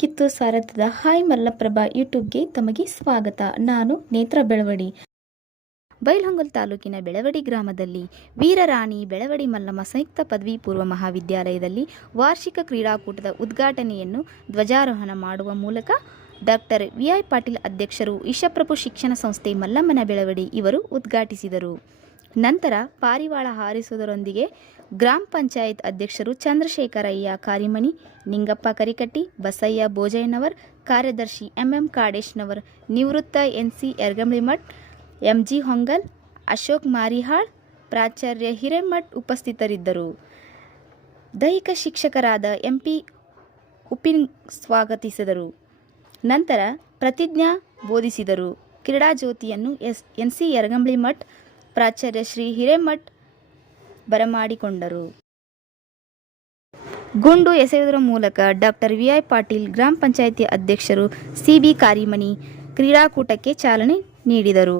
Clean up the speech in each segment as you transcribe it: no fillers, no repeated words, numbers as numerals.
Kittur ಸಾರಥ್ಯದ hi Malaprabha ಯೂಟ್ಯೂಬ್ಗೆ ತಮಗೆ ಸ್ವಾಗತ. ನಾನು ನೇತ್ರ ಬೆಳವಡಿ. ಬೈಲಹೊಂಗಲ ತಾಲೂಕಿನ ಬೆಳವಡಿ ಗ್ರಾಮದಲ್ಲಿ ವೀರರಾಣಿ ಬೆಳವಡಿ ಮಲ್ಲಮ್ಮ ಸಂಯುಕ್ತ ಪದವಿ ಪೂರ್ವ ಮಹಾವಿದ್ಯಾಲಯದಲ್ಲಿ ವಾರ್ಷಿಕ ಕ್ರೀಡಾಕೂಟದ ಉದ್ಘಾಟನೆಯನ್ನು ಧ್ವಜಾರೋಹಣ ಮಾಡುವ ಮೂಲಕ ಡಾಕ್ಟರ್ ವಿ.ಐ. ಪಾಟೀಲ್ ಅಧ್ಯಕ್ಷರು ಈಶಪ್ರಭು ಶಿಕ್ಷಣ ಸಂಸ್ಥೆ ಮಲ್ಲಮ್ಮನ ಬೆಳವಡಿ ಇವರು ಉದ್ಘಾಟಿಸಿದರು. ನಂತರ ಪಾರಿವಾಳ ಹಾರಿಸುವುದರೊಂದಿಗೆ ಗ್ರಾಮ ಪಂಚಾಯತ್ ಅಧ್ಯಕ್ಷರು ಚಂದ್ರಶೇಖರಯ್ಯ ಕಾರಿಮನಿ, ನಿಂಗಪ್ಪ ಕರಿಕಟ್ಟಿ, ಬಸಯ್ಯ ಬೋಜಯ್ಯನವರ್, ಕಾರ್ಯದರ್ಶಿ ಎಂ ಕಾಡೇಶ್ನವರ್, ನಿವೃತ್ತ ಎನ್.ಸಿ. ಯರಗಂಬ್ಳಿಮಠ್, ಎಂ.ಜಿ. ಹೊಂಗಲ್, ಅಶೋಕ್ ಮಾರಿಹಾಳ್, ಪ್ರಾಚಾರ್ಯ ಹಿರೇಮಠ್ ಉಪಸ್ಥಿತರಿದ್ದರು. ದೈಹಿಕ ಶಿಕ್ಷಕರಾದ ಎಂ.ಪಿ. ಉಪ್ಪಿನ್ ಸ್ವಾಗತಿಸಿದರು. ನಂತರ ಪ್ರತಿಜ್ಞಾ ಬೋಧಿಸಿದರು. ಕ್ರೀಡಾ ಜ್ಯೋತಿಯನ್ನು ಎನ್.ಸಿ. ಯರಗಂಬ್ಳಿಮಠ್, ಪ್ರಾಚಾರ್ಯ ಶ್ರೀ ಹಿರೇಮಠ್ ಬರಮಾಡಿಕೊಂಡರು. ಗುಂಡು ಎಸೆಯುವುದರ ಮೂಲಕ ಡಾಕ್ಟರ್ ವಿ.ಐ. ಪಾಟೀಲ್ ಗ್ರಾಮ ಪಂಚಾಯಿತಿ ಅಧ್ಯಕ್ಷರು ಸಿ.ಬಿ. ಕಾರಿಮನಿ ಕ್ರೀಡಾಕೂಟಕ್ಕೆ ಚಾಲನೆ ನೀಡಿದರು.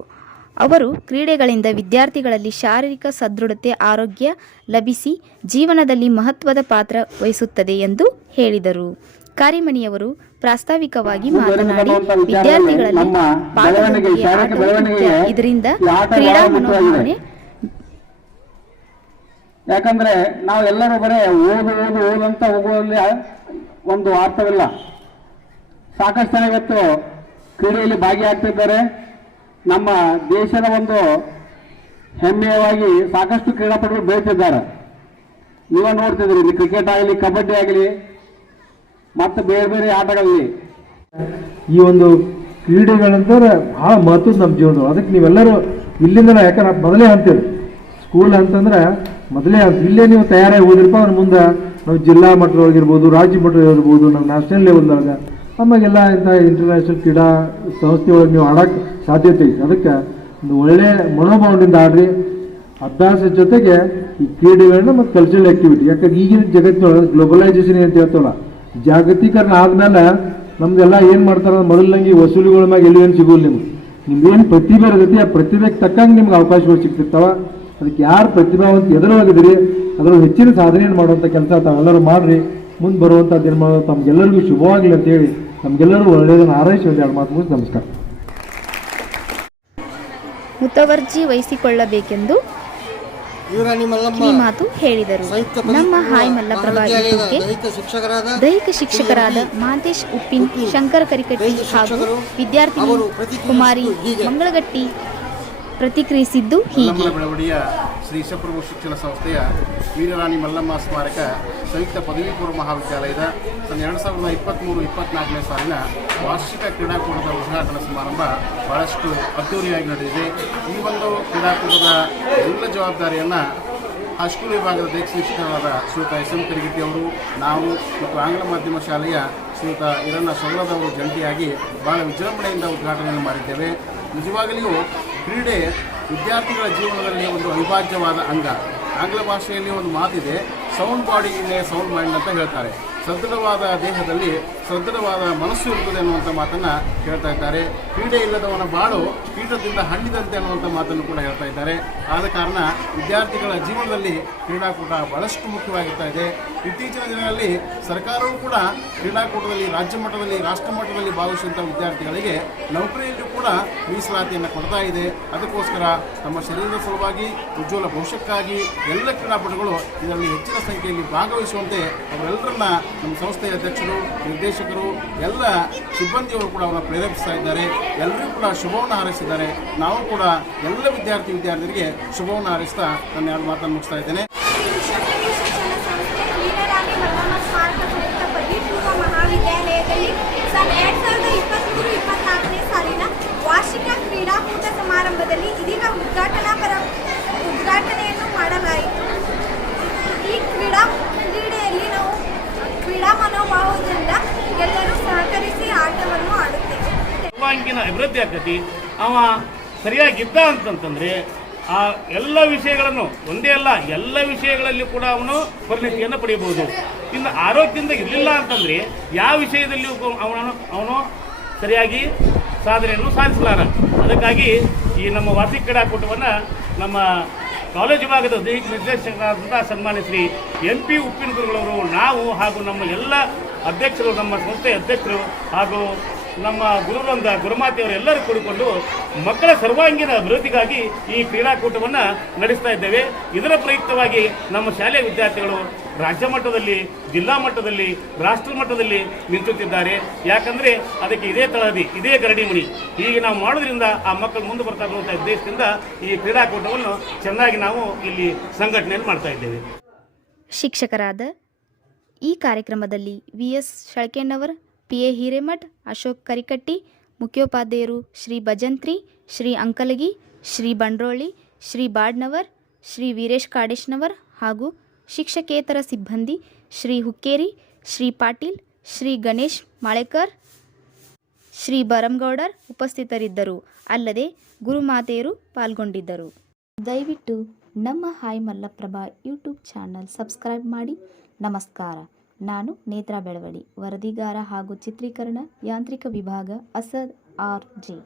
ಅವರು ಕ್ರೀಡೆಗಳಿಂದ ವಿದ್ಯಾರ್ಥಿಗಳಲ್ಲಿ ಶಾರೀರಿಕ ಸದೃಢತೆ, ಆರೋಗ್ಯ ಲಭಿಸಿ ಜೀವನದಲ್ಲಿ ಮಹತ್ವದ ಪಾತ್ರ ವಹಿಸುತ್ತದೆ ಎಂದು ಹೇಳಿದರು. ಕಾರಿಮನಿಯವರು ಪ್ರಾಸ್ತಾವಿಕವಾಗಿ ಮಾತನಾಡಿ, ವಿದ್ಯಾರ್ಥಿಗಳಲ್ಲಿ ಪಾಲ್ಗೊಳ್ಳುವಿಕೆ ಆಟವು ಮುಖ್ಯ. ಇದರಿಂದ ಕ್ರೀಡಾ ಮನೋಭಾವನೆ. ಯಾಕಂದ್ರೆ ನಾವು ಎಲ್ಲರೂ ಬರೇ ಓದಂತ ಹೋಗುವಲ್ಲಿ ಒಂದು ಅರ್ಥವಿಲ್ಲ. ಸಾಕಷ್ಟು ಜನ ಇವತ್ತು ಕ್ರೀಡೆಯಲ್ಲಿ ಭಾಗಿಯಾಗ್ತಿದ್ದಾರೆ. ನಮ್ಮ ದೇಶದ ಒಂದು ಹೆಮ್ಮೆಯವಾಗಿ ಸಾಕಷ್ಟು ಕ್ರೀಡಾಪಟುಗಳು ಬೆಳೀತಿದ್ದಾರೆ. ನೀವೇ ನೋಡ್ತಿದ್ರಿ, ಇಲ್ಲಿ ಕ್ರಿಕೆಟ್ ಆಗಲಿ, ಕಬಡ್ಡಿ ಆಗಲಿ, ಮತ್ತು ಬೇರೆ ಬೇರೆ ಆಟಗಳಲ್ಲಿ ಈ ಒಂದು ಕ್ರೀಡೆಗಳಂದ್ರೆ ಬಹಳ ಮಹತ್ವದ ನಮ್ಮ ಜೀವನ. ಅದಕ್ಕೆ ನೀವೆಲ್ಲರೂ ಇಲ್ಲಿಂದ, ಯಾಕಂದ್ರೆ ಮೊದಲೇ ಅಂತೀರಿ ಸ್ಕೂಲ್ ಅಂತಂದ್ರೆ ಮೊದಲೇ ಅಂತ ಇಲ್ಲೇ ನೀವು ತಯಾರಾಗಿ ಹೋದಿರಪ್ಪ, ಅವ್ರ ಮುಂದೆ ನಾವು ಜಿಲ್ಲಾ ಮಟ್ಟದೊಳಗಿರ್ಬೋದು, ರಾಜ್ಯ ಮಟ್ಟದೊಳಗಿರ್ಬೋದು, ನಾವು ನ್ಯಾಷನಲ್ ಲೆವೆಲ್ದಾಗ ಆಮೇಲೆಲ್ಲ ಇಂಥ ಇಂಟರ್ನ್ಯಾಷನಲ್ ಕ್ರೀಡಾ ಸಂಸ್ಥೆಯೊಳಗೆ ನೀವು ಆಡೋಕ್ಕೆ ಸಾಧ್ಯತೆ ಐತೆ. ಅದಕ್ಕೆ ಒಂದು ಒಳ್ಳೆಯ ಮನೋಭಾವದಿಂದ ಆಡ್ರಿ. ಅಭ್ಯಾಸದ ಜೊತೆಗೆ ಈ ಕ್ರೀಡೆಗಳನ್ನ ಮತ್ತು ಕಲ್ಚರಲ್ ಆಕ್ಟಿವಿಟಿ, ಯಾಕಂದ್ರೆ ಈಗಿನ ಜಗತ್ತಿನೊಳಗೆ ಗ್ಲೋಬಲೈಸೇಷನ್ ಅಂತ ಹೇಳ್ತಲ್ಲ, ಜಾಗತೀಕರಣ ಆದ್ಮೇಲೆ ನಮ್ದೆಲ್ಲ ಏನು ಮಾಡ್ತಾರೆ, ಮೊದಲಂಗೆ ವಸೂಲಿಗಳ ಮ್ಯಾಗ ಎಲ್ಲಿ ಸಿಗೋಲ್ಲ. ನಿಮ್ಗೇನು ಪ್ರತಿಭೆ ಇರುತ್ತೆ, ಆ ಪ್ರತಿಭೆಗೆ ತಕ್ಕಂಗೆ ನಿಮ್ಗೆ ಅವಕಾಶಗಳು ಸಿಗ್ತಿರ್ತಾವ. ಅದಕ್ಕೆ ಯಾರು ಪ್ರತಿಭಾವಂತ ಎದುರಾಗಿದ್ರಿ ಅದರಲ್ಲಿ ಹೆಚ್ಚಿನ ಸಾಧನೆಯನ್ನು ಮಾಡುವಂಥ ಕೆಲಸ ತಾವೆಲ್ಲರೂ ಮಾಡ್ರಿ. ಮುಂದೆ ಬರುವಂಥ ದಿನ ತಮ್ಗೆಲ್ಲರಿಗೂ ಶುಭವಾಗಲಿ ಅಂತೇಳಿ ನಮಗೆಲ್ಲರೂ ಒಳ್ಳೆಯದನ್ನು ಹಾರೈಸಿ ಒಂದು 2 ಮಾತು ಮುಗಿಸಿ ನಮಸ್ಕಾರ. ಮುತುವರ್ಜಿ ವಹಿಸಿಕೊಳ್ಳಬೇಕೆಂದು ಮಾತು ಹೇಳಿದರು. ನಮ್ಮ ಹಾಯ್ ಮಲ್ಲಪ್ರಭಾ ಯೂಟ್ಯೂಬ್ಗೆ ದೈಹಿಕ ಶಿಕ್ಷಕರಾದ ಮಹಾಂತೇಶ್ ಉಪ್ಪಿನ್, ಶಂಕರ ಕರಿಕಟ್ಟಿ ಹಾಗೂ ವಿದ್ಯಾರ್ಥಿನಿ ಕುಮಾರಿ ಮಂಗಳಗಟ್ಟಿ ಪ್ರತಿಕ್ರಿಯಿಸಿದ್ದು ಹೀಗೆ. ಬೆಳವಡಿಯ ಶ್ರೀ ಈಶಪ್ರಭು ಶಿಕ್ಷಣ ಸಂಸ್ಥೆಯ ವೀರರಾಣಿ ಮಲ್ಲಮ್ಮ ಸ್ಮಾರಕ ಸಂಯುಕ್ತ ಪದವಿ ಪೂರ್ವ ಮಹಾವಿದ್ಯಾಲಯದ 2023-24ನೇ ಸಾಲಿನ ವಾರ್ಷಿಕ ಕ್ರೀಡಾಕೂಟದ ಉದ್ಘಾಟನಾ ಸಮಾರಂಭ ಬಹಳಷ್ಟು ಅದ್ದೂರಿಯಾಗಿ ನಡೆದಿದೆ. ಈ ಒಂದು ಕ್ರೀಡಾಕೂಟದ ಎಲ್ಲ ಜವಾಬ್ದಾರಿಯನ್ನು ಹೈಸ್ಕೂಲ್ ವಿಭಾಗದ ದೈಹಿಕ ಶಿಕ್ಷಕರಾದ ಶ್ರೀಯುತ ಎಸ್.ಎಂ. ಕರಿಗಟ್ಟಿ ಅವರು, ನಾವು ಮತ್ತು ಆಂಗ್ಲ ಮಾಧ್ಯಮ ಶಾಲೆಯ ಶ್ರೀಯುತ ಈರಣ್ಣ ಸೊಗಲದವರು ಜಂಟಿಯಾಗಿ ಬಹಳ ವಿಜೃಂಭಣೆಯಿಂದ ಉದ್ಘಾಟನೆಯನ್ನು ಮಾಡಿದ್ದೇವೆ. ನಿಜವಾಗಲಿಯೂ ಕ್ರೀಡೆ ವಿದ್ಯಾರ್ಥಿಗಳ ಜೀವನದಲ್ಲಿ ಒಂದು ಅವಿಭಾಜ್ಯವಾದ ಅಂಗ. ಆಂಗ್ಲ ಭಾಷೆಯಲ್ಲಿ ಒಂದು ಮಾತಿದೆ, sound body in a sound mind ಅಂತ ಹೇಳ್ತಾರೆ. ಸದೃಢವಾದ ದೇಹದಲ್ಲಿ ಸದೃಢವಾದ ಮನಸ್ಸು ಇರುತ್ತದೆ ಅನ್ನುವಂಥ ಮಾತನ್ನು ಹೇಳ್ತಾ ಇದ್ದಾರೆ. ಕ್ರೀಡೆ ಇಲ್ಲದವನ ಬಾಳು ಕೀಟದಿಂದ ಹಣ್ಣಿದಂತೆ ಅನ್ನುವಂಥ ಮಾತನ್ನು ಕೂಡ ಹೇಳ್ತಾ ಇದ್ದಾರೆ. ಆದ ಕಾರಣ ವಿದ್ಯಾರ್ಥಿಗಳ ಜೀವನದಲ್ಲಿ ಕ್ರೀಡಾಕೂಟ ಬಹಳಷ್ಟು ಮುಖ್ಯವಾಗಿರ್ತಾ ಇದೆ. ಇತ್ತೀಚಿನ ದಿನಗಳಲ್ಲಿ ಸರ್ಕಾರವೂ ಕೂಡ ಕ್ರೀಡಾಕೂಟದಲ್ಲಿ ರಾಜ್ಯ ಮಟ್ಟದಲ್ಲಿ, ರಾಷ್ಟ್ರ ಮಟ್ಟದಲ್ಲಿ ಭಾಗವಹಿಸುವಂಥ ವಿದ್ಯಾರ್ಥಿಗಳಿಗೆ ನೌಕರಿಯಲ್ಲೂ ಕೂಡ ಮೀಸಲಾತಿಯನ್ನು ಕೊಡ್ತಾ ಇದೆ. ಅದಕ್ಕೋಸ್ಕರ ನಮ್ಮ ಶರೀರದ ಸಲುವಾಗಿ, ಉಜ್ವಲ ಭವಿಷ್ಯಕ್ಕಾಗಿ ಎಲ್ಲ ಕ್ರೀಡಾಪಟುಗಳು ಇದರಲ್ಲಿ ಹೆಚ್ಚಿನ ಸಂಖ್ಯೆಯಲ್ಲಿ ಭಾಗವಹಿಸುವಂತೆ ಅವರೆಲ್ಲರನ್ನ ನಮ್ಮ ಸಂಸ್ಥೆಯ ಅಧ್ಯಕ್ಷರು, ನಿರ್ದೇಶಕರು, ಎಲ್ಲ ಸಿಬ್ಬಂದಿಯವರು ಕೂಡ ಅವರನ್ನು ಪ್ರೇರೇಪಿಸ್ತಾ ಇದ್ದಾರೆ. ಎಲ್ಲರೂ ಕೂಡ ಶುಭವನ್ನು ಹಾರೈಸಿದ್ದಾರೆ. ನಾವು ಕೂಡ ಎಲ್ಲ ವಿದ್ಯಾರ್ಥಿನಿಯರಿಗೆ ಶುಭವನ್ನು ಹಾರೈಸ್ತಾ ನನ್ನ 2 ಮಾತನ್ನು ಮುಗಿಸ್ತಾ ಇದ್ದೇನೆ. ಮಹಾವಿದ್ಯಾಲಯದಲ್ಲಿ 2023-24ನೇ ಸಾಲಿನ ವಾರ್ಷಿಕ ಕ್ರೀಡಾಕೂಟ ಸಮಾರಂಭದಲ್ಲಿ ಇದೀಗ ಉದ್ಘಾಟನೆಯನ್ನು ಮಾಡಲಾಯಿತು. ಈ ಕ್ರೀಡೆಯಲ್ಲಿ ನಾವು ಕ್ರೀಡಾ ಮನೋಭಾವದಿಂದ ಎಲ್ಲರೂ ಸಹಕರಿಸಿ ಆಟವನ್ನು ಆಡುತ್ತೇವೆ. ಸರ್ವಾಂಗೀಣ ಅಭಿವೃದ್ಧಿ ಆಗ್ತೈತಿ. ಅವ ಸರಿಯಾಗಿದ್ದ ಅಂತಂತಂದರೆ ಆ ಎಲ್ಲ ವಿಷಯಗಳನ್ನು, ಒಂದೇ ಅಲ್ಲ ಎಲ್ಲ ವಿಷಯಗಳಲ್ಲಿ ಕೂಡ ಅವನು ಪರಿಣತಿಯನ್ನು ಪಡೆಯಬಹುದು. ಇನ್ನು ಆರೋಗ್ಯದಿಂದ ಇರಲಿಲ್ಲ ಅಂತಂದರೆ ಯಾವ ವಿಷಯದಲ್ಲಿಯೂ ಅವನು ಸರಿಯಾಗಿ ಸಾಧನೆಯನ್ನು ಸಾಧಿಸಲಾರ. ಅದಕ್ಕಾಗಿ ಈ ನಮ್ಮ ವಾರ್ಷಿಕ ಕ್ರೀಡಾಕೂಟವನ್ನು ನಮ್ಮ ಕಾಲೇಜು ವಿಭಾಗದ ದೈಹಿಕ ನಿರ್ದೇಶಕರಾದಂಥ ಸನ್ಮಾನ್ಯ ಶ್ರೀ ಎನ್.ಪಿ. ಉಪ್ಪಿನ ಗುರುಗಳವರು, ನಾವು ಹಾಗೂ ನಮ್ಮ ಎಲ್ಲ ಅಧ್ಯಕ್ಷರು, ನಮ್ಮ ಸಂಸ್ಥೆಯ ಅಧ್ಯಕ್ಷರು ಹಾಗೂ ನಮ್ಮ ಗುರುವೃಂದ, ಗುರುಮಾತೆಯವರು ಎಲ್ಲರೂ ಕೂಡಿಕೊಂಡು ಮಕ್ಕಳ ಸರ್ವಾಂಗೀಣ ಅಭಿವೃದ್ಧಿಗಾಗಿ ಈ ಕ್ರೀಡಾಕೂಟವನ್ನು ನಡೆಸ್ತಾ ಇದ್ದೇವೆ. ಇದರ ಪ್ರಯುಕ್ತವಾಗಿ ನಮ್ಮ ಶಾಲೆಯ ವಿದ್ಯಾರ್ಥಿಗಳು ರಾಜ್ಯ ಮಟ್ಟದಲ್ಲಿ, ಜಿಲ್ಲಾ ಮಟ್ಟದಲ್ಲಿ, ರಾಷ್ಟ್ರ ಮಟ್ಟದಲ್ಲಿ ನಿಂತುತ್ತಿದ್ದಾರೆ. ಯಾಕಂದರೆ ಅದಕ್ಕೆ ಇದೇ ತಳಹದಿ, ಇದೇ ಗರಡಿಮಣಿ. ಹೀಗೆ ನಾವು ಮಾಡೋದ್ರಿಂದ ಆ ಮಕ್ಕಳು ಮುಂದೆ ಬರ್ತಾ ಇರುವಂಥ ಉದ್ದೇಶದಿಂದ ಈ ಕ್ರೀಡಾಕೂಟವನ್ನು ಚೆನ್ನಾಗಿ ನಾವು ಇಲ್ಲಿ ಸಂಘಟನೆಯನ್ನು ಮಾಡ್ತಾ ಇದ್ದೇವೆ. ಶಿಕ್ಷಕರಾದ ಈ ಕಾರ್ಯಕ್ರಮದಲ್ಲಿ ವಿ.ಎಸ್. ಶಳ್ಕೆಣ್ಣವರ್, ಪಿ.ಎ. ಹಿರೇಮಠ್, ಅಶೋಕ್ ಕರಿಕಟ್ಟಿ, ಮುಖ್ಯೋಪಾಧ್ಯಾಯರು ಶ್ರೀ ಭಜಂತ್ರಿ, ಶ್ರೀ ಅಂಕಲಗಿ, ಶ್ರೀ ಬಂಡ್ರೋಳಿ, ಶ್ರೀ ಬಾಡ್ನವರ್, ಶ್ರೀ ವೀರೇಶ್ ಕಾಡೇಶ್ನವರ್ ಹಾಗೂ ಶಿಕ್ಷಕೇತರ ಸಿಬ್ಬಂದಿ ಶ್ರೀ ಹುಕ್ಕೇರಿ, ಶ್ರೀ ಪಾಟೀಲ್, ಶ್ರೀ ಗಣೇಶ್ ಮಾಳೇಕರ್, ಶ್ರೀ ಬರಂಗೌಡರ್ ಉಪಸ್ಥಿತರಿದ್ದರು. ಅಲ್ಲದೆ ಗುರುಮಾತೆಯರು ಪಾಲ್ಗೊಂಡಿದ್ದರು. ದಯವಿಟ್ಟು ನಮ್ಮ hi Malaprabha YouTube channel subscribe ಮಾಡಿ. ನಮಸ್ಕಾರ. ನಾನು ನೇತ್ರಾ ಬೆಳವಡಿ, ವರದಿಗಾರ ಹಾಗೂ ಚಿತ್ರೀಕರಣ ಯಾಂತ್ರಿಕ ವಿಭಾಗ, ಅಸದ್ ಆರ್.ಜೆ.